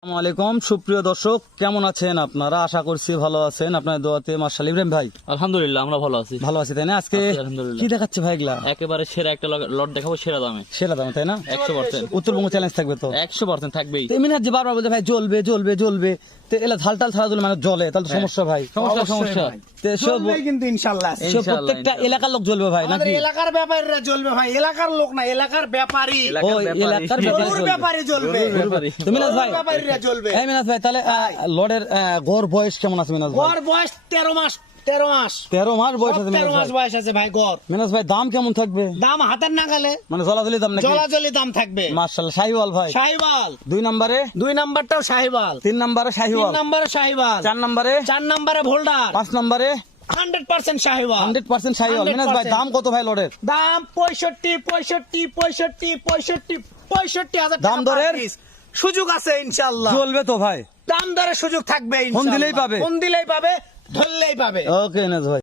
আসসালামু আলাইকুম। সুপ্রিয় দর্শক কেমন আছেন আপনারা? আশা করছি ভালো আছেন। আপনার দোয়াতে মার্শাল ইব্রাহিম ভাই আলহামদুলিল্লাহ আমরা ভালো আছি। ভালো আছি তাই না? আজকে কি দেখাচ্ছে ভাই এগুলা? একেবারে সেরা একটা লট দেখাবো সেরা দামে। সেরা দামে তাই না? একশো পার্সেন্ট। উত্তরবঙ্গ চ্যালেঞ্জ থাকবে তো? একশো পার্সেন্ট থাকবেই। তো এমনি যে বারবার বলতে ভাই জ্বলবে জ্বলবে জ্বলবে। এলা ঝাল টাল ছাড়া মানে জ্বলে তাহলে তো সমস্যা ভাই। সমস্যা সমস্যা। তো সব কিন্তু ইনশাল্লাহ। সব প্রত্যেকটা এলাকার লোক জ্বলবে ভাই নাকি? এলাকার ব্যাপারীরা জ্বলবে ভাই। এলাকার লোক না এলাকার ব্যাপারী। এলাকার ওই ব্যাপারী। এলাকার ব্যাপারী জ্বলবে। ব্যাপারী জ্বলবে। গরুর ব্যাপারী। তো মিনাজ ভাই গরুর ব্যাপারীরা জ্বলবে। এই মিনাজ ভাই তাহলে লর্ডের আহ, গড় বয়স কেমন আছে মিনাজ ভাই? গড় বয়স তেরো মাস তেরো মাস। তেরো মাস বয়স আছে তেরো মাস বয়স আছে ভাই গড় মিনাজ ভাই দাম কেমন থাকবে? দাম হাতের নাগালে। মানে জলাজলি দাম জলাজলি দাম থাকবে। মার্শাল শাহিওয়াল ভাই। শাহিবাল দুই নম্বরে? দুই নাম্বারটাও শাহিবাল তিন নম্বরে তিন শাহিওয়াল। চার নম্বরে? চার নাম্বারে ভোল্ডার। পাঁচ নম্বরে? Hundred percent Sahiwal hundred percent Sahiwal. Minaj ভাই দাম কত ভাই লর্ডের দাম পঁয়ষট্টি পঁয়ষট্টি পঁয়ষট্টি পঁয়ষট্টি পঁয়ষট্টি হাজার দাম দরের? সুযোগ আছে ইনশাল্লাহ চলবে তো ভাই। দাম দরের সুযোগ থাকবে ফোন দিলেই পাবে? ফোন দিলেই পাবে। ধরলেই পাবে। ওকে না ভাই।